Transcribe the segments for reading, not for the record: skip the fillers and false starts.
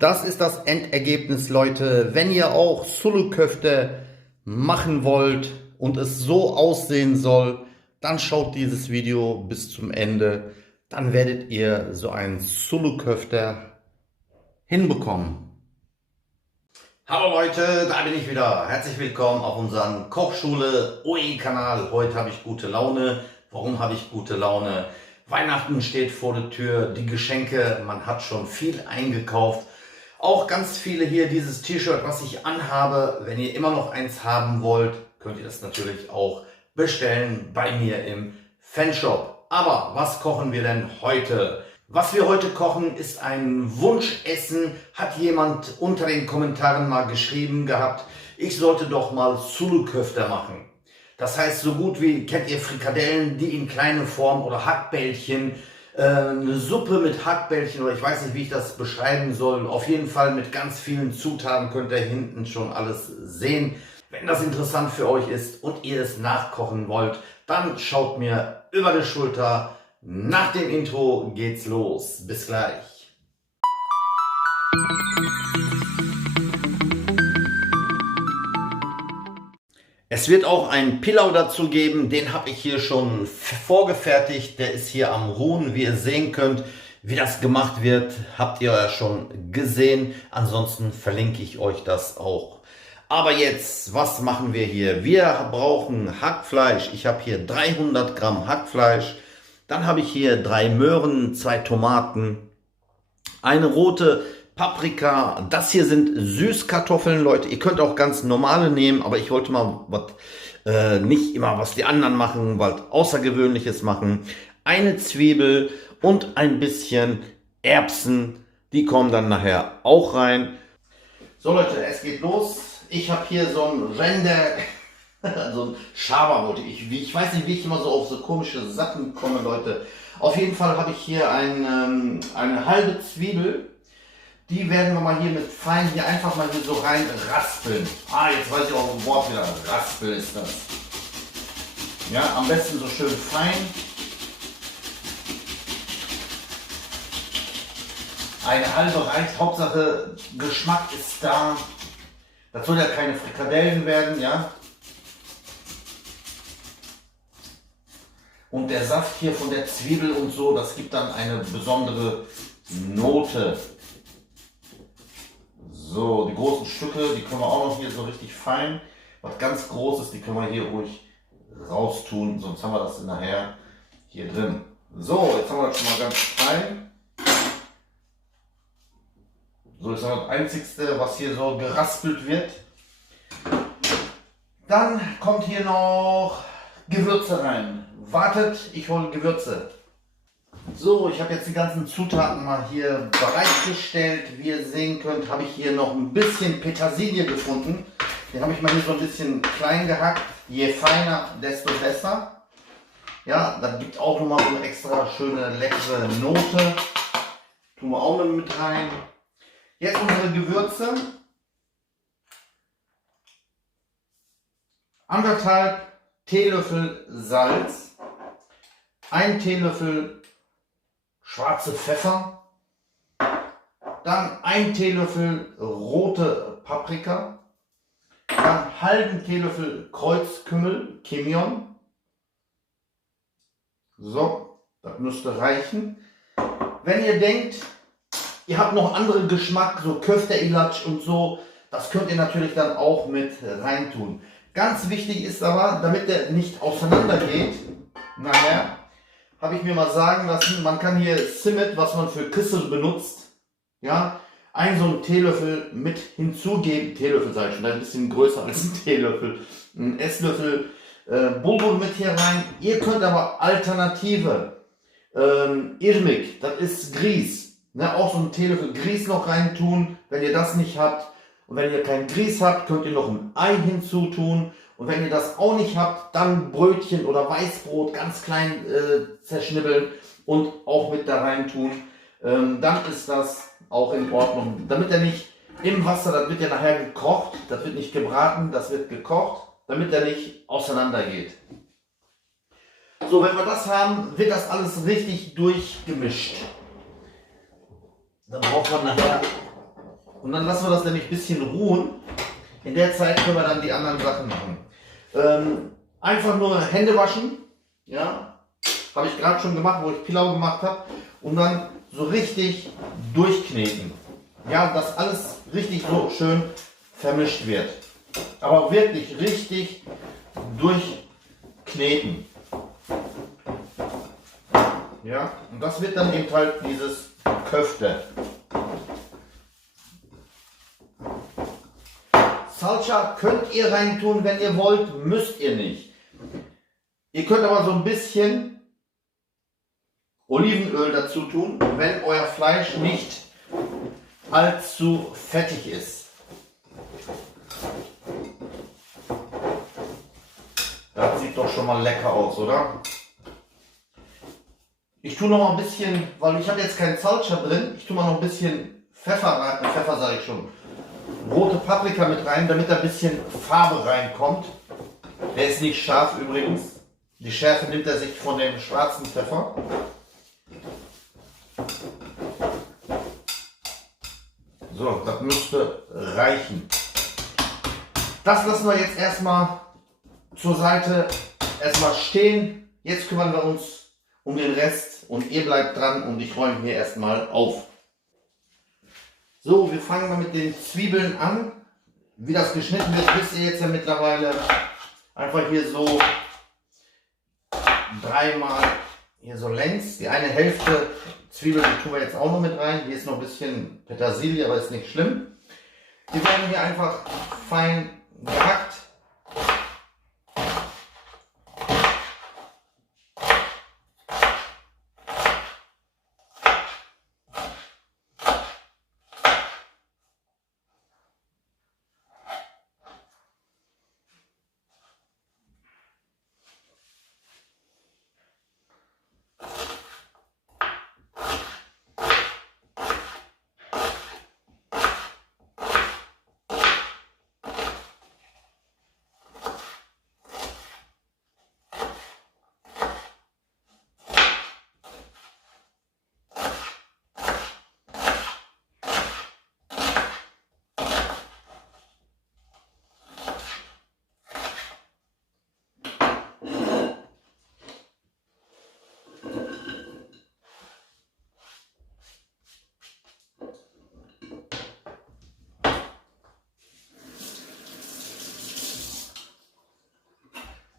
Das ist das Endergebnis, Leute. Wenn ihr auch Sulu-Köfte machen wollt und es so aussehen soll, dann schaut dieses Video bis zum Ende. Dann werdet ihr so einen Sulu-Köfte hinbekommen. Hallo Leute, da bin ich wieder. Herzlich willkommen auf unserem Kochschule OE-Kanal. Heute habe ich gute Laune. Warum habe ich gute Laune? Weihnachten steht vor der Tür, die Geschenke, man hat schon viel eingekauft. Auch ganz viele hier, dieses T-Shirt, was ich anhabe. Wenn ihr immer noch eins haben wollt, könnt ihr das natürlich auch bestellen bei mir im Fanshop. Aber was kochen wir denn heute? Was wir heute kochen, ist ein Wunschessen. Hat jemand unter den Kommentaren mal geschrieben gehabt, ich sollte doch mal Sulu-Köfte machen. Das heißt, so gut wie, kennt ihr Frikadellen, die in kleine Form oder Hackbällchen, eine Suppe mit Hackbällchen oder ich weiß nicht, wie ich das beschreiben soll. Auf jeden Fall mit ganz vielen Zutaten könnt ihr hinten schon alles sehen. Wenn das interessant für euch ist und ihr es nachkochen wollt, dann schaut mir über die Schulter. Nach dem Intro geht's los. Bis gleich. Es wird auch einen Pilau dazu geben, den habe ich hier schon vorgefertigt. Der ist hier am Ruhen, wie ihr sehen könnt. Wie das gemacht wird, habt ihr ja schon gesehen. Ansonsten verlinke ich euch das auch. Aber jetzt, was machen wir hier? Wir brauchen Hackfleisch. Ich habe hier 300 Gramm Hackfleisch. Dann habe ich hier 3 Möhren, 2 Tomaten, eine rote Paprika. Das hier sind Süßkartoffeln, Leute. Ihr könnt auch ganz normale nehmen, aber ich wollte mal nicht immer was die anderen machen, was Außergewöhnliches machen. Eine Zwiebel und ein bisschen Erbsen. Die kommen dann nachher auch rein. So Leute, es geht los. Ich habe hier so ein so ein Schaber wollte ich. Ich weiß nicht, wie ich immer so auf so komische Sachen komme, Leute. Auf jeden Fall habe ich hier eine halbe Zwiebel. Die werden wir mal hier mit fein hier einfach mal hier so rein raspeln. Ah, jetzt weiß ich auch ein Wort wieder. Raspel ist das. Ja, am besten so schön fein. Eine halbe reicht. Hauptsache Geschmack ist da. Das soll ja keine Frikadellen werden, ja. Und der Saft hier von der Zwiebel und so, das gibt dann eine besondere Note. So, die großen Stücke, die können wir auch noch hier so richtig fein. Was ganz Großes, die können wir hier ruhig raustun, sonst haben wir das nachher hier drin. So, jetzt haben wir das schon mal ganz fein. So, das ist das Einzige, was hier so geraspelt wird. Dann kommt hier noch Gewürze rein. Wartet, ich hole Gewürze. So, ich habe jetzt die ganzen Zutaten mal hier bereitgestellt. Wie ihr sehen könnt, habe ich hier noch ein bisschen Petersilie gefunden. Den habe ich mal hier so ein bisschen klein gehackt. Je feiner, desto besser. Ja, das gibt auch nochmal so eine extra schöne, leckere Note. Tun wir auch noch mit rein. Jetzt unsere Gewürze. 1,5 Teelöffel Salz. 1 Teelöffel schwarze Pfeffer, dann 1 Teelöffel rote Paprika, dann halben Teelöffel Kreuzkümmel, Kimion. So, das müsste reichen. Wenn ihr denkt, ihr habt noch andere Geschmack, so Köfte-Ilatsch und so, das könnt ihr natürlich dann auch mit reintun. Ganz wichtig ist aber, damit der nicht auseinander geht, nachher, habe ich mir mal sagen lassen, man kann hier Zimt, was man für Küsse benutzt, ja, so einen Teelöffel mit hinzugeben. Teelöffel sage ich schon, ein bisschen größer als ein Teelöffel. Ein Esslöffel Bulgur mit hier rein. Ihr könnt aber Alternative, Irmik, das ist Grieß, ne, auch so einen Teelöffel Grieß noch rein tun, wenn ihr das nicht habt. Und wenn ihr kein Grieß habt, könnt ihr noch ein Ei hinzutun. Und wenn ihr das auch nicht habt, dann Brötchen oder Weißbrot ganz klein zerschnibbeln und auch mit da rein tun. Dann ist das auch in Ordnung. Damit er nicht im Wasser, das wird ja nachher gekocht, das wird nicht gebraten, das wird gekocht, damit er nicht auseinander geht. So, wenn wir das haben, wird das alles richtig durchgemischt. Dann braucht man nachher Und dann lassen wir das nämlich ein bisschen ruhen. In der Zeit können wir dann die anderen Sachen machen. Einfach nur Hände waschen. Ja, habe ich gerade schon gemacht, wo ich Pilau gemacht habe. Und dann so richtig durchkneten. Ja, dass alles richtig so schön vermischt wird. Aber wirklich richtig durchkneten. Ja, und das wird dann eben halt dieses Köfte. Salsa könnt ihr reintun, wenn ihr wollt, müsst ihr nicht. Ihr könnt aber so ein bisschen Olivenöl dazu tun, wenn euer Fleisch nicht allzu fettig ist. Das sieht doch schon mal lecker aus, oder? Ich tue noch mal ein bisschen, weil ich habe jetzt keinen Salsa drin, ich tue mal noch ein bisschen Pfeffer sage ich schon, rote Paprika mit rein, damit da ein bisschen Farbe reinkommt. Der ist nicht scharf übrigens. Die Schärfe nimmt er sich von dem schwarzen Pfeffer. So, das müsste reichen. Das lassen wir jetzt erstmal zur Seite erstmal stehen. Jetzt kümmern wir uns um den Rest und ihr bleibt dran und ich räume hier erstmal auf. So, wir fangen mal mit den Zwiebeln an. Wie das geschnitten wird, wisst ihr jetzt ja mittlerweile. Einfach hier so dreimal hier so längs. Die eine Hälfte Zwiebeln tun wir jetzt auch noch mit rein. Hier ist noch ein bisschen Petersilie, aber ist nicht schlimm. Die werden hier einfach fein gehackt.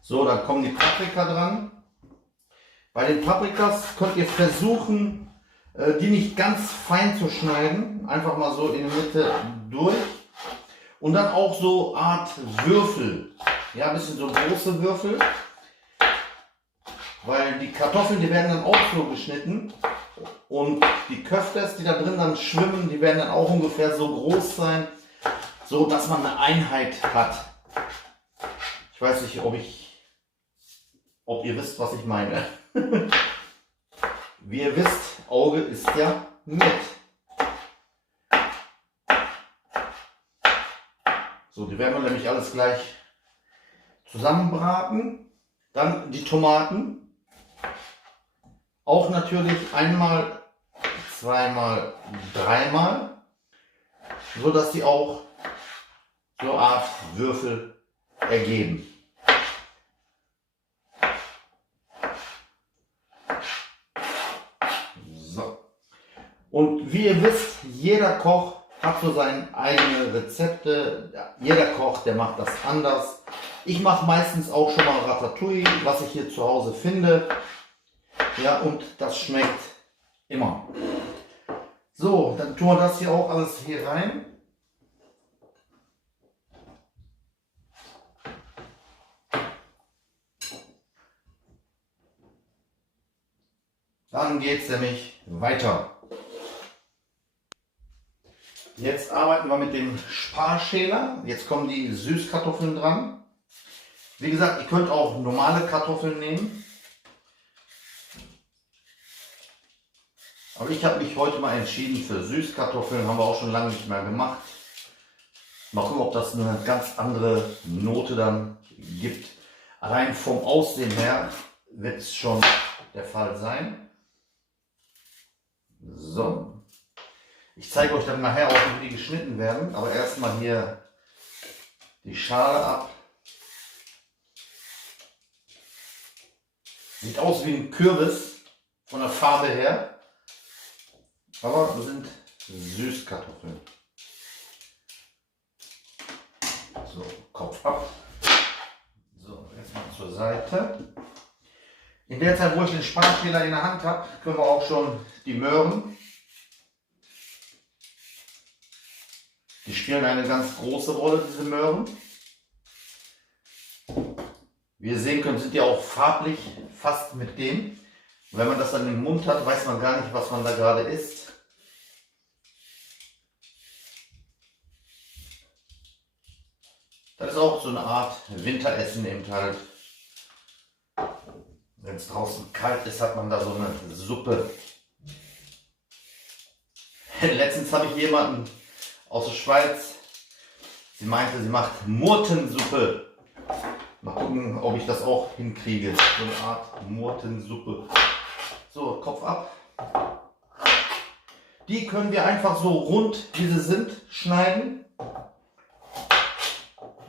So, dann kommen die Paprika dran. Bei den Paprikas könnt ihr versuchen, die nicht ganz fein zu schneiden. Einfach mal so in der Mitte durch. Und dann auch so Art Würfel. Ja, ein bisschen so große Würfel. Weil die Kartoffeln, die werden dann auch so geschnitten. Und die Köfters, die da drin dann schwimmen, die werden dann auch ungefähr so groß sein. So, dass man eine Einheit hat. Ich weiß nicht, ob ihr wisst, was ich meine. Wie ihr wisst, Auge ist ja mit. So, die werden wir nämlich alles gleich zusammenbraten. Dann die Tomaten. Auch natürlich einmal, zweimal, dreimal. So dass sie auch so eine Art Würfel ergeben. Und wie ihr wisst, jeder Koch hat so seine eigenen Rezepte. Jeder Koch, der macht das anders. Ich mache meistens auch schon mal Ratatouille, was ich hier zu Hause finde. Ja, und das schmeckt immer. So, dann tun wir das hier auch alles hier rein. Dann geht es nämlich weiter. Jetzt arbeiten wir mit dem Sparschäler. Jetzt kommen die Süßkartoffeln dran. Wie gesagt, ihr könnt auch normale Kartoffeln nehmen. Aber ich habe mich heute mal entschieden für Süßkartoffeln. Haben wir auch schon lange nicht mehr gemacht. Mal gucken, ob das eine ganz andere Note dann gibt. Allein vom Aussehen her wird es schon der Fall sein. So. Ich zeige euch dann nachher auch, wie die geschnitten werden, aber erstmal hier die Schale ab. Sieht aus wie ein Kürbis von der Farbe her, aber sind Süßkartoffeln. So, Kopf ab. So, jetzt mal zur Seite. In der Zeit, wo ich den Spanschäler in der Hand habe, können wir auch schon die Möhren. Die spielen eine ganz große Rolle, diese Möhren. Wie ihr sehen könnt, sind die auch farblich fast mit dem. Und wenn man das dann im Mund hat, weiß man gar nicht, was man da gerade isst. Das ist auch so eine Art Winteressen eben halt. Wenn es draußen kalt ist, hat man da so eine Suppe. Letztens habe ich jemanden aus der Schweiz, sie meinte, sie macht Murtensuppe. Mal gucken, ob ich das auch hinkriege. So eine Art Murtensuppe. So, Kopf ab. Die können wir einfach so rund, wie sie sind, schneiden.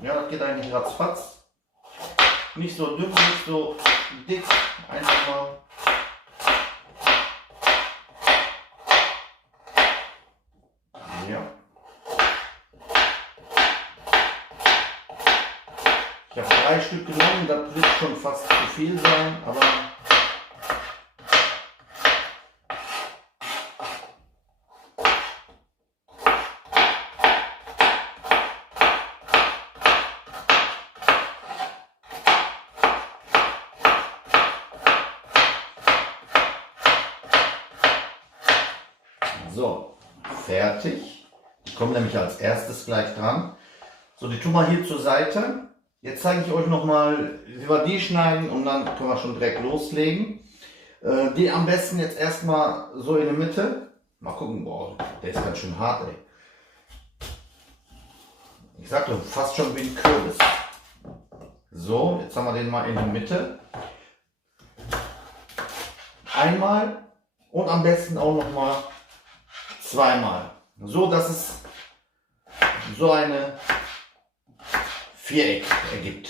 Ja, das geht eigentlich ratzfatz. Nicht so dünn, nicht so dick. Einfach mal. Ja. Ich habe 3 Stück genommen, das wird schon fast zu viel sein, aber so, fertig. Die kommen nämlich als erstes gleich dran. So, die tun wir hier zur Seite. Jetzt zeige ich euch nochmal, wie wir die schneiden und dann können wir schon direkt loslegen. Die am besten jetzt erstmal so in der Mitte. Mal gucken, boah, der ist ganz schön hart, ey. Ich sagte fast schon wie ein Kürbis. So, jetzt haben wir den mal in der Mitte. Einmal und am besten auch nochmal zweimal. So, dass es so eine Viereck ergibt.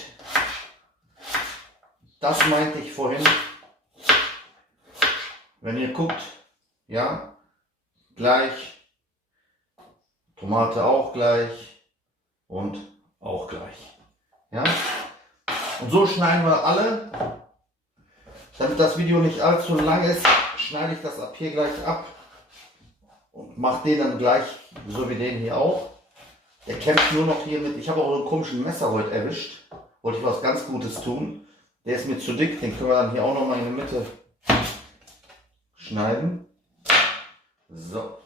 Das meinte ich vorhin. Wenn ihr guckt, ja, gleich, Tomate auch gleich und auch gleich. Ja? Und so schneiden wir alle. Damit das Video nicht allzu lang ist, schneide ich das ab hier gleich ab und mache den dann gleich, so wie den hier auch. Der kämpft nur noch hier mit. Ich habe auch einen komischen Messer heute erwischt. Wollte ich was ganz Gutes tun. Der ist mir zu dick. Den können wir dann hier auch noch mal in der Mitte schneiden. So.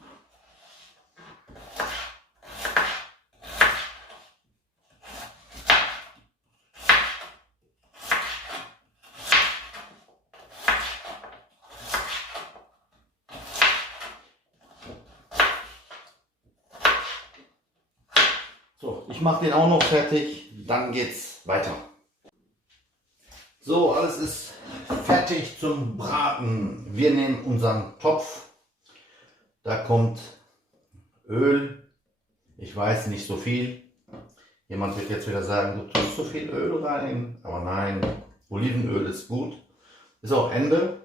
So, ich mache den auch noch fertig, dann geht's weiter. So, alles ist fertig zum Braten. Wir nehmen unseren Topf. Da kommt Öl. Ich weiß, nicht so viel. Jemand wird jetzt wieder sagen, du tust so viel Öl rein. Aber nein, Olivenöl ist gut. Ist auch Ende.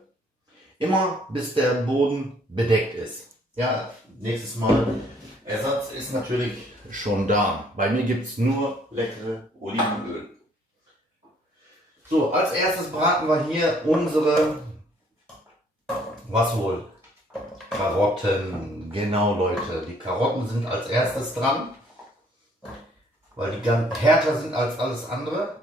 Immer bis der Boden bedeckt ist. Ja, nächstes Mal. Ersatz ist natürlich schon da. Bei mir gibt es nur leckere Olivenöl. So, als erstes braten wir hier unsere, was wohl? Karotten. Genau, Leute. Die Karotten sind als erstes dran, weil die ganz härter sind als alles andere.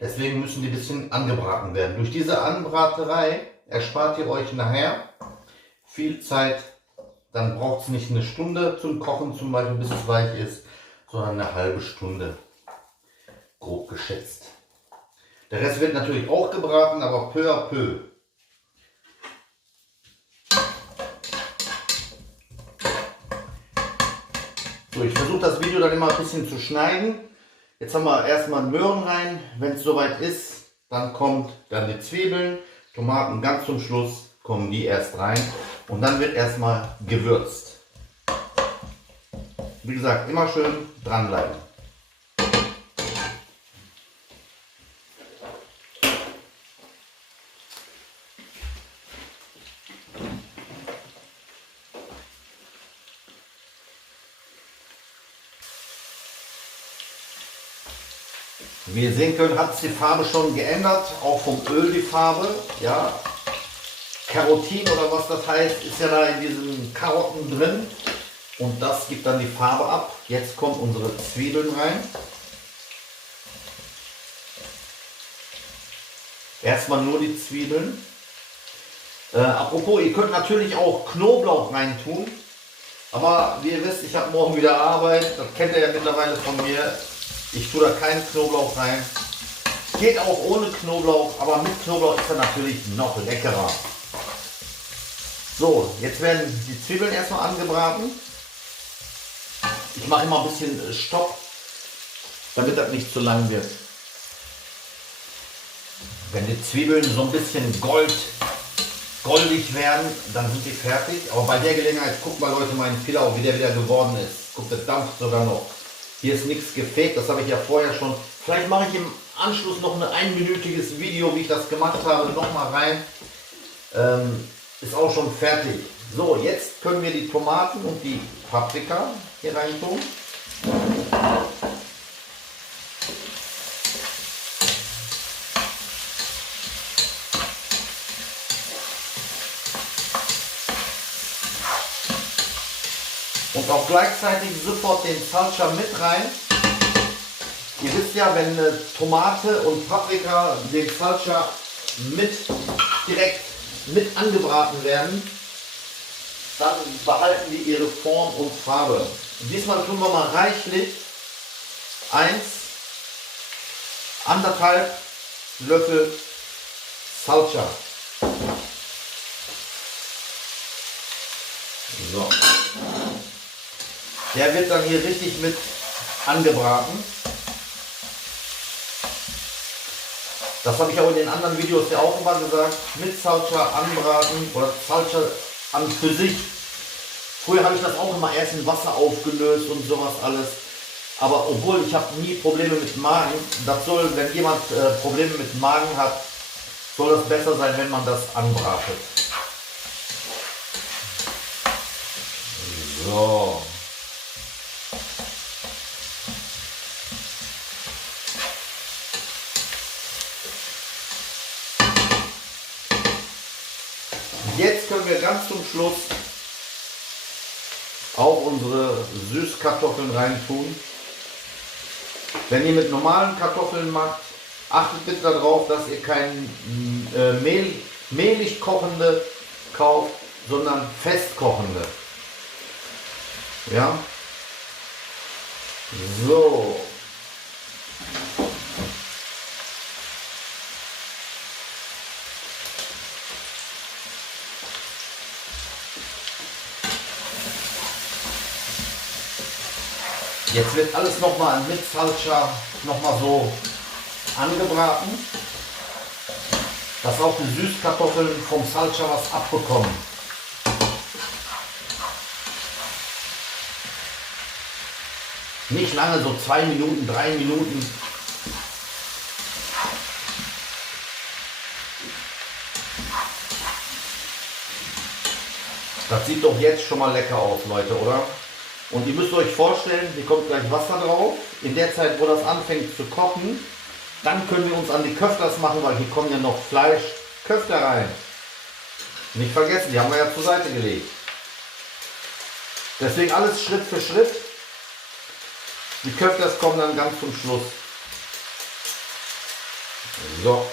Deswegen müssen die ein bisschen angebraten werden. Durch diese Anbraterei erspart ihr euch nachher viel Zeit. Dann braucht es nicht eine Stunde zum Kochen, zum Beispiel, bis es weich ist, sondern eine halbe Stunde, grob geschätzt. Der Rest wird natürlich auch gebraten, aber peu à peu. So, ich versuche das Video dann immer ein bisschen zu schneiden. Jetzt haben wir erstmal Möhren rein. Wenn es soweit ist, dann kommt dann die Zwiebeln, Tomaten ganz zum Schluss kommen die erst rein. Und dann wird erstmal gewürzt. wie gesagt, immer schön dranbleiben. Wie ihr sehen könnt, hat sich die Farbe schon geändert, auch vom Öl die Farbe. Ja. Carotin oder was das heißt, ist ja da in diesen Karotten drin und das gibt dann die Farbe ab. Jetzt kommen unsere Zwiebeln rein. Erstmal nur die Zwiebeln. Apropos, ihr könnt natürlich auch Knoblauch rein tun, aber wie ihr wisst, ich habe morgen wieder Arbeit, das kennt ihr ja mittlerweile von mir. Ich tue da keinen Knoblauch rein. Geht auch ohne Knoblauch, aber mit Knoblauch ist er natürlich noch leckerer. So, jetzt werden die Zwiebeln erstmal angebraten. Ich mache immer ein bisschen Stopp, damit das nicht zu lang wird. Wenn die Zwiebeln so ein bisschen goldig werden, dann sind die fertig. Aber bei der Gelegenheit, guckt mal Leute meinen Pilau, wie der wieder geworden ist. Guckt, das dampft sogar noch. Hier ist nichts gefegt, das habe ich ja vorher schon. Vielleicht mache ich im Anschluss noch ein einminütiges Video, wie ich das gemacht habe, nochmal rein. Ist auch schon fertig. So, jetzt können wir die Tomaten und die Paprika hier rein tun. Und auch gleichzeitig sofort den Salsa mit rein. Ihr wisst ja, wenn Tomate und Paprika den Salsa direkt mit angebraten werden, dann behalten die ihre Form und Farbe. Diesmal tun wir mal reichlich 1,5 Löffel Salsa. So. Der wird dann hier richtig mit angebraten. Das habe ich auch in den anderen Videos ja auch immer gesagt. Mit Salsa anbraten oder Salsa an für sich. Früher habe ich das auch immer erst in Wasser aufgelöst und sowas alles. Aber obwohl ich habe nie Probleme mit Magen, das soll, wenn jemand Probleme mit Magen hat, soll das besser sein, wenn man das anbratet. So. Jetzt können wir ganz zum Schluss auch unsere Süßkartoffeln rein tun. Wenn ihr mit normalen Kartoffeln macht, achtet bitte darauf, dass ihr kein mehlig kochende kauft, sondern fest kochende. Ja. So. Jetzt wird alles nochmal mit Salsa nochmal so angebraten, dass auch die Süßkartoffeln vom Salsa was abbekommen. Nicht lange, so 2 Minuten, 3 Minuten. Das sieht doch jetzt schon mal lecker aus, Leute, oder? Und ihr müsst euch vorstellen, hier kommt gleich Wasser drauf. In der Zeit, wo das anfängt zu kochen, dann können wir uns an die Köfters machen, weil hier kommen ja noch Fleischköfter rein. Nicht vergessen, die haben wir ja zur Seite gelegt. Deswegen alles Schritt für Schritt. Die Köfters kommen dann ganz zum Schluss. So.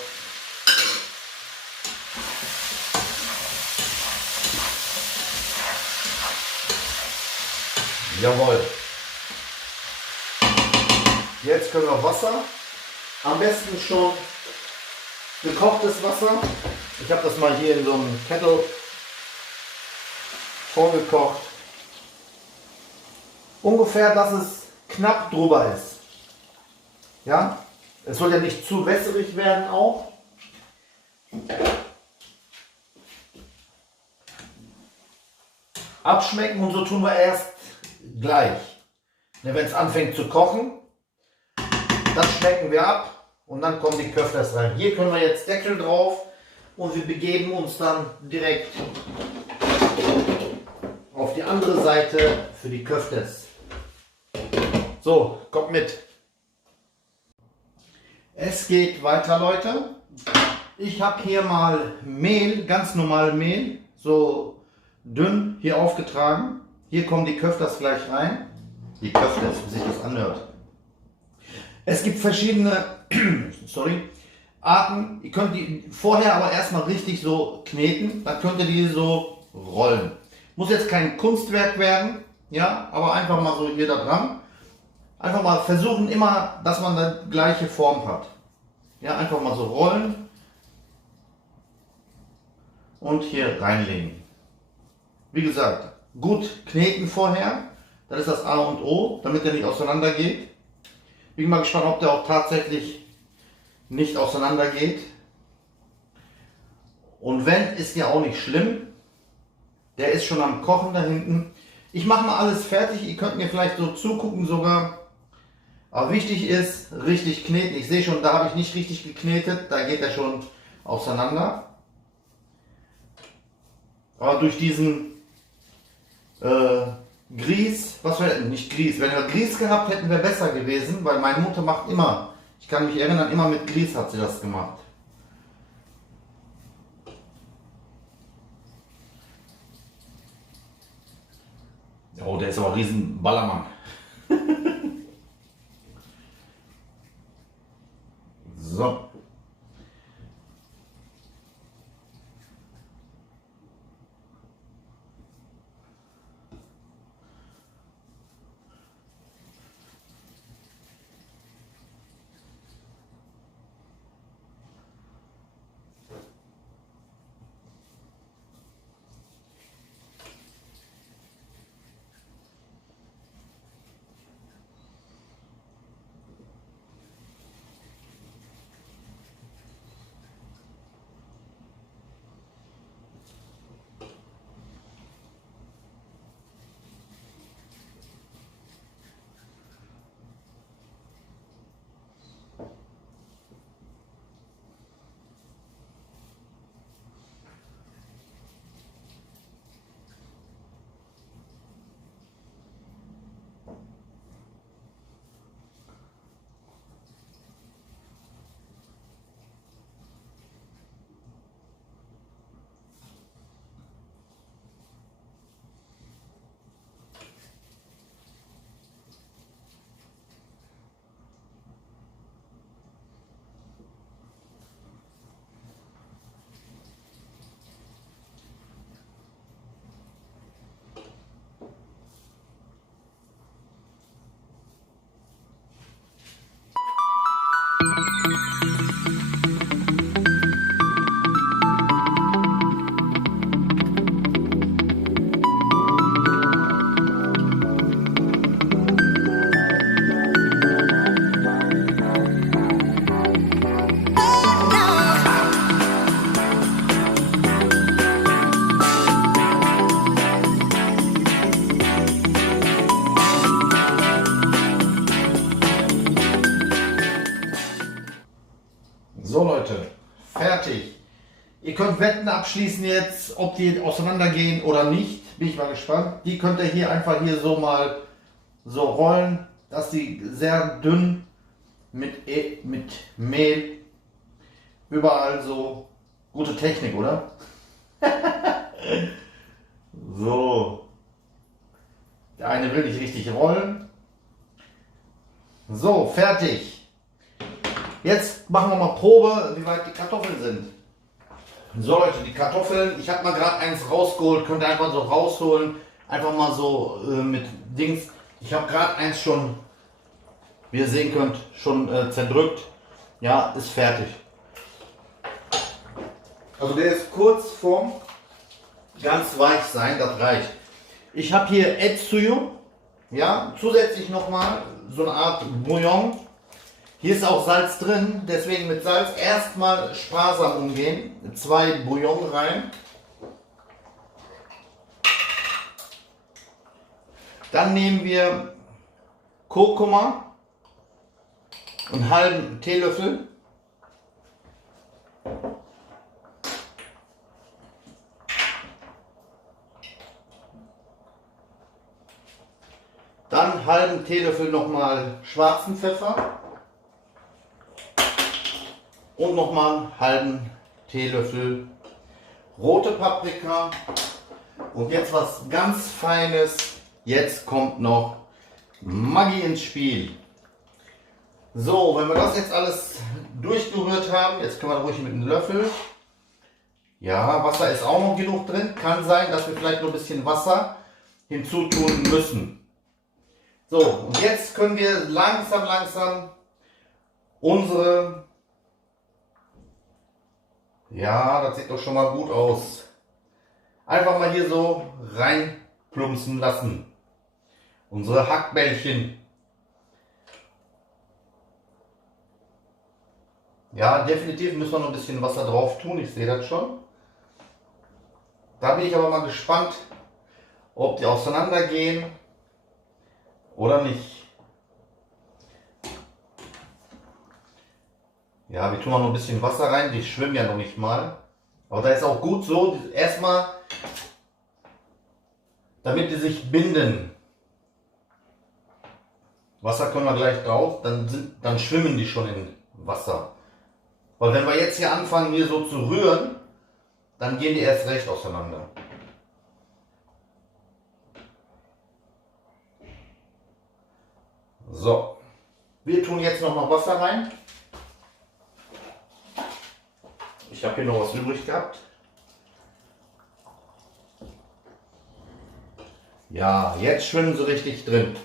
Jawohl. Jetzt können wir Wasser, am besten schon gekochtes Wasser. Ich habe das mal hier in so einem Kettle vorgekocht. Ungefähr, dass es knapp drüber ist. Ja, es soll ja nicht zu wässrig werden auch. Abschmecken und so tun wir erst gleich. Wenn es anfängt zu kochen, dann schmecken wir ab und dann kommen die Köfters rein. Hier können wir jetzt Deckel drauf und wir begeben uns dann direkt auf die andere Seite für die Köfters. So, kommt mit. Es geht weiter, Leute. Ich habe hier mal Mehl, ganz normal Mehl, so dünn hier aufgetragen. Hier kommen die Köfters gleich rein. Die Köfters, wie sich das anhört. Es gibt verschiedene Arten. Ihr könnt die vorher aber erstmal richtig so kneten. Dann könnt ihr die so rollen. Muss jetzt kein Kunstwerk werden, ja, aber einfach mal so hier da dran. Einfach mal versuchen immer, dass man die gleiche Form hat. Ja, einfach mal so rollen und hier reinlegen. Wie gesagt, gut kneten vorher, das ist das A und O, damit der nicht auseinander geht. Bin mal gespannt, ob der auch tatsächlich nicht auseinander geht. Und wenn, ist ja auch nicht schlimm. Der ist schon am Kochen da hinten. Ich mache mal alles fertig, ihr könnt mir vielleicht so zugucken sogar. Aber wichtig ist, richtig kneten. Ich sehe schon, da habe ich nicht richtig geknetet, da geht er schon auseinander. Aber durch diesen Grieß, was wir, nicht Grieß, wenn wir Grieß gehabt hätten, wäre besser gewesen, weil meine Mutter macht immer, ich kann mich erinnern, immer mit Grieß hat sie das gemacht. Oh, der ist aber ein riesen Ballermann. So. So Leute, fertig. Ihr könnt Wetten abschließen jetzt, ob die auseinandergehen oder nicht. Bin ich mal gespannt. Die könnt ihr hier einfach hier so mal so rollen, dass die sehr dünn mit Mehl überall so gute Technik, oder? So. Der eine will nicht richtig rollen. So, fertig. Jetzt machen wir mal Probe, wie weit die Kartoffeln sind. So Leute, die Kartoffeln, ich habe mal gerade eins rausgeholt, könnt ihr einfach so rausholen. Einfach mal so mit Dings. Ich habe gerade eins schon, wie ihr sehen könnt, schon zerdrückt. Ja, ist fertig. Also der ist kurz vorm ganz weich sein, das reicht. Ich habe hier Etsuyu, ja, zusätzlich nochmal so eine Art Bouillon. Hier ist auch Salz drin, deswegen mit Salz erstmal sparsam umgehen. 2 Bouillon rein. Dann nehmen wir Kurkuma, einen halben Teelöffel. Dann einen halben Teelöffel nochmal schwarzen Pfeffer und nochmal einen halben Teelöffel rote Paprika. Und jetzt was ganz Feines. Jetzt kommt noch Maggi ins Spiel. So, wenn wir das jetzt alles durchgerührt haben, jetzt können wir ruhig mit einem Löffel. Ja, Wasser ist auch noch genug drin. Kann sein, dass wir vielleicht noch ein bisschen Wasser hinzutun müssen. So, und jetzt können wir langsam unsere, ja, das sieht doch schon mal gut aus. Einfach mal hier so reinplumpsen lassen. Unsere Hackbällchen. Ja, definitiv müssen wir noch ein bisschen Wasser drauf tun, ich sehe das schon. Da bin ich aber mal gespannt, ob die auseinandergehen oder nicht. Ja, wir tun noch ein bisschen Wasser rein, die schwimmen ja noch nicht mal. Aber da ist auch gut so, erstmal, damit die sich binden. Wasser können wir gleich drauf, dann schwimmen die schon in Wasser. Weil wenn wir jetzt hier anfangen, hier so zu rühren, dann gehen die erst recht auseinander. So, wir tun jetzt noch mal Wasser rein. Ich habe hier noch was übrig gehabt. Ja, jetzt schwimmen sie richtig drin.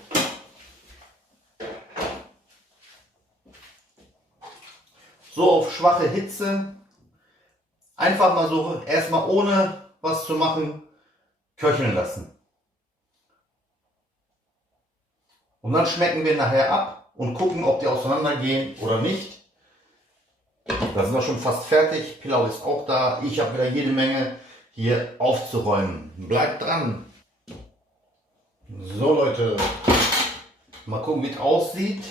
So auf schwache Hitze. Einfach mal so erstmal ohne was zu machen köcheln lassen. Und dann schmecken wir nachher ab und gucken, ob die auseinandergehen oder nicht. Da sind wir schon fast fertig. Pilau ist auch da. Ich habe wieder jede Menge hier aufzuräumen. Bleibt dran. So Leute, mal gucken, wie es aussieht.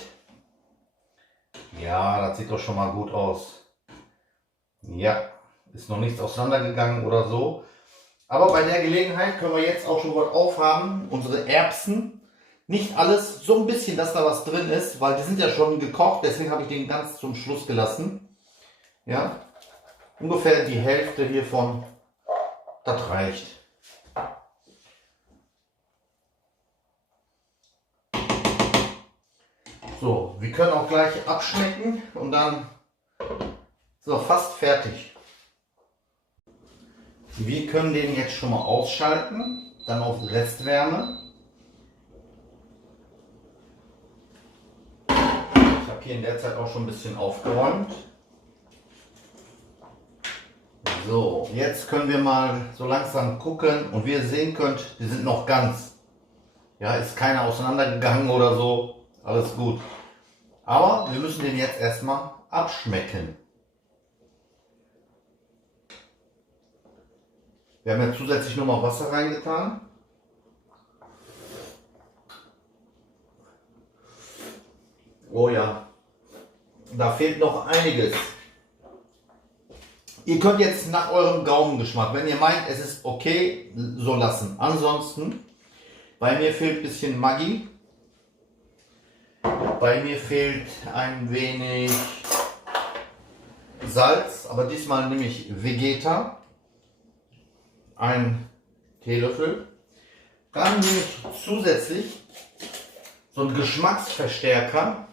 Ja, das sieht doch schon mal gut aus. Ja, ist noch nichts auseinandergegangen oder so. Aber bei der Gelegenheit können wir jetzt auch schon was aufhaben. Unsere Erbsen. Nicht alles, so ein bisschen, dass da was drin ist, weil die sind ja schon gekocht. Deswegen habe ich den ganz zum Schluss gelassen. Ja, ungefähr die Hälfte hiervon. Das reicht. So, wir können auch gleich abschmecken und dann ist er fast fertig. Wir können den jetzt schon mal ausschalten, dann auf Restwärme. Ich habe hier in der Zeit auch schon ein bisschen aufgeräumt. So, jetzt können wir mal so langsam gucken und wie ihr sehen könnt, die sind noch ganz. Ja, ist keiner auseinandergegangen oder so. Alles gut. Aber wir müssen den jetzt erstmal abschmecken. Wir haben ja zusätzlich nochmal Wasser reingetan. Oh ja, da fehlt noch einiges. Ihr könnt jetzt nach eurem Gaumengeschmack, wenn ihr meint, es ist okay, so lassen. Ansonsten, bei mir fehlt ein bisschen Maggi. Bei mir fehlt ein wenig Salz, aber diesmal nehme ich Vegeta. Ein Teelöffel. Dann nehme ich zusätzlich so einen Geschmacksverstärker,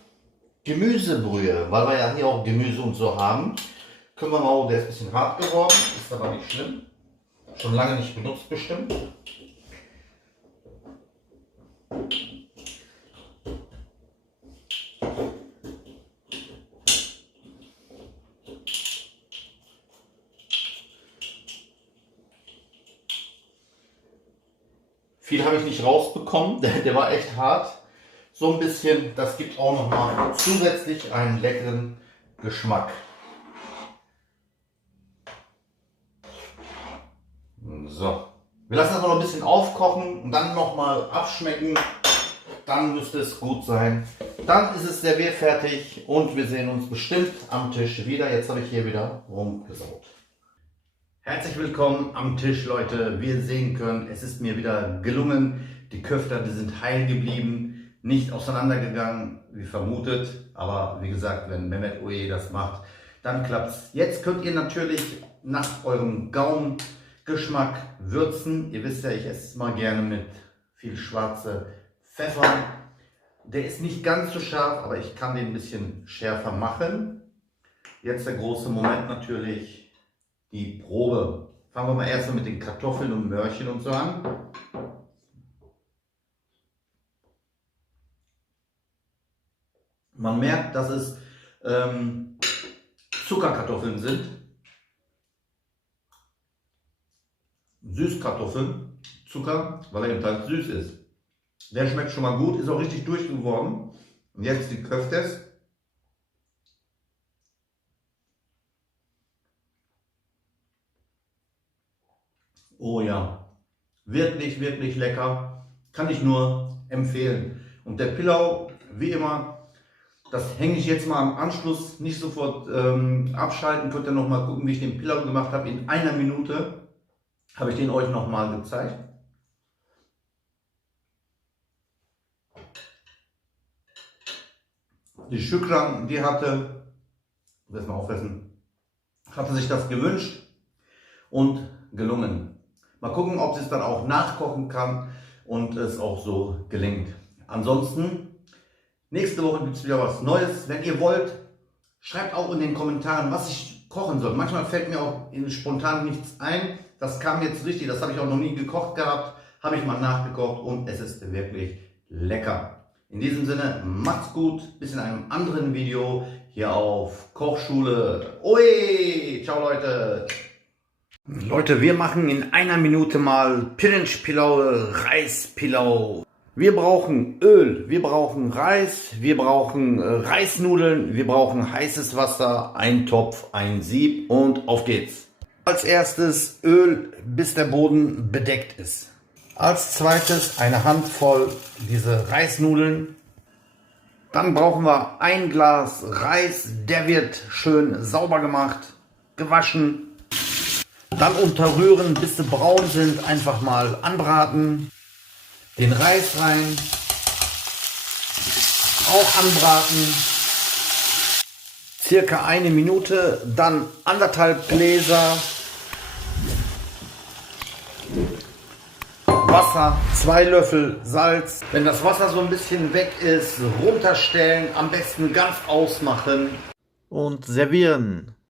Gemüsebrühe, weil wir ja hier auch Gemüse und so haben. Können wir mal, der ist ein bisschen hart geworden, ist aber nicht schlimm. Schon lange nicht benutzt bestimmt. Viel habe ich nicht rausbekommen, der war echt hart. So ein bisschen, das gibt auch noch mal zusätzlich einen leckeren Geschmack. So, wir lassen das noch ein bisschen aufkochen und dann noch mal abschmecken dann müsste es gut sein. Dann ist es servierfertig und wir sehen uns bestimmt am Tisch wieder. Jetzt habe ich hier wieder rumgesaut. Herzlich willkommen am Tisch, Leute. Wie ihr sehen könnt, es ist mir wieder gelungen. Die Köfter, die sind heil geblieben, nicht auseinandergegangen, wie vermutet. Aber wie gesagt, wenn Mehmet Oje das macht, dann klappt's. Jetzt könnt ihr natürlich nach eurem Gaumengeschmack würzen. Ihr wisst ja, ich esse es mal gerne mit viel schwarze Pfeffer. Der ist nicht ganz so scharf, aber ich kann den ein bisschen schärfer machen. Jetzt der große Moment natürlich, die Probe. Fangen wir mal erst mit den Kartoffeln und Möhrchen und so an. Man merkt, dass es Zuckerkartoffeln sind. Süßkartoffeln. Zucker, weil er eben halt süß ist. Der schmeckt schon mal gut, ist auch richtig durchgeworden. Und jetzt die Köftes. Oh ja, wirklich, wirklich lecker. Kann ich nur empfehlen. Und der Pilau, wie immer, das hänge ich jetzt mal am Anschluss, nicht sofort abschalten. Könnt ihr noch mal gucken, wie ich den Pilau gemacht habe. In einer Minute habe ich den euch noch mal gezeigt. Die Şükran, die hatte, lass mal aufessen, hatte sich das gewünscht und gelungen. Mal gucken, ob sie es dann auch nachkochen kann und es auch so gelingt. Ansonsten, nächste Woche gibt es wieder was Neues. Wenn ihr wollt, schreibt auch in den Kommentaren, was ich kochen soll. Manchmal fällt mir auch spontan nichts ein. Das kam jetzt richtig, das habe ich auch noch nie gekocht gehabt. Habe ich mal nachgekocht und es ist wirklich lecker. In diesem Sinne, macht's gut, bis in einem anderen Video hier auf Kochschule. Ui, ciao Leute. Leute, wir machen in einer Minute mal Pirinç-Pilav, Reispilau. Wir brauchen Öl, wir brauchen Reis, wir brauchen Reisnudeln, wir brauchen heißes Wasser, ein Topf, ein Sieb und auf geht's. Als erstes Öl, bis der Boden bedeckt ist. Als zweites eine Handvoll diese Reisnudeln. Dann brauchen wir ein Glas Reis, der wird schön sauber gemacht, gewaschen. Dann unterrühren, bis sie braun sind, einfach mal anbraten. Den Reis rein, auch anbraten. Circa eine Minute, dann 1,5 Gläser Wasser, 2 Löffel Salz. Wenn das Wasser so ein bisschen weg ist, runterstellen, am besten ganz ausmachen und servieren.